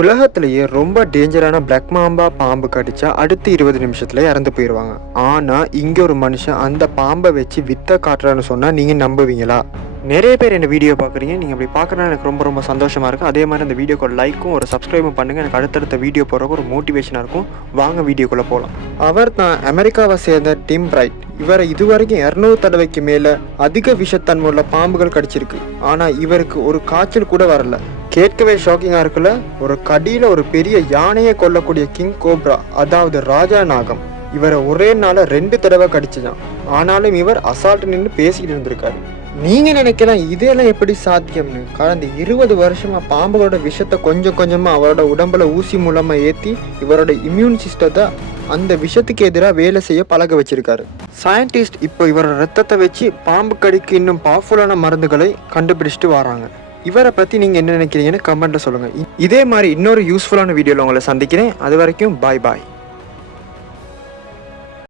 உலகத்திலேயே ரொம்ப டேஞ்சரான பிளாக் மாம்பா பாம்பு கடிச்சா அடுத்து 20 நிமிஷத்துல இறந்து போயிடுவாங்க. ஆனால் இங்கே ஒரு மனுஷன் அந்த பாம்பை வச்சு வித்த காட்டுறான்னு சொன்னால் நீங்கள் நம்புவீங்களா? நிறைய பேர் என்ன வீடியோ பார்க்குறீங்க. நீங்கள் அப்படி பார்க்குறதுனால எனக்கு ரொம்ப ரொம்ப சந்தோஷமாக இருக்குது. அதே மாதிரி அந்த வீடியோக்கு ஒரு லைக்கும் ஒரு சப்ஸ்கிரைபும் பண்ணுங்கள். எனக்கு அடுத்தடுத்த வீடியோ போகிறக்கு ஒரு மோட்டிவேஷனாக இருக்கும். வாங்க வீடியோக்குள்ளே போகலாம். அவர் தான் அமெரிக்காவை சேர்ந்த டிம் பிரைட். இவரை இதுவரைக்கும் 200 தடவைக்கு மேலே அதிக விஷத்தன்மையுள்ள பாம்புகள் கடிச்சிருக்கு. ஆனால் இவருக்கு ஒரு காய்ச்சல் கூட வரல. கேட்கவே ஷாக்கிங்காக இருக்குல்ல. ஒரு கடியில் ஒரு பெரிய யானையை கொல்லக்கூடிய கிங் கோப்ரா, அதாவது ராஜா நாகம், இவரை ஒரே நாளில் 2 தடவை கடிச்சுதான். ஆனாலும் இவர் அசால்ட்டு நின்று பேசிக்கிட்டு இருந்திருக்காரு. நீங்க நினைக்கலாம் இதெல்லாம் எப்படி சாத்தியம்னு. கடந்த 20 வருஷமா பாம்புகளோட விஷத்தை கொஞ்சம் கொஞ்சமா அவரோட உடம்புல ஊசி மூலமா ஏற்றி இவரோட இம்யூன் சிஸ்டத்தை அந்த விஷத்துக்கு எதிராக வேலை செய்ய பழக வச்சிருக்காரு. சயின்டிஸ்ட் இப்போ இவரோட ரத்தத்தை வச்சு பாம்பு கடிக்கு இன்னும் பவர்ஃபுல்லான மருந்துகளை கண்டுபிடிச்சிட்டு வராங்க. இவரை பற்றி நீங்கள் என்ன நினைக்கிறீங்கன்னு கமெண்ட்டில் சொல்லுங்கள். இதே மாதிரி இன்னொரு யூஸ்ஃபுல்லான வீடியோவில் உங்களை சந்திக்கிறேன். அது வரைக்கும் பாய் பாய்.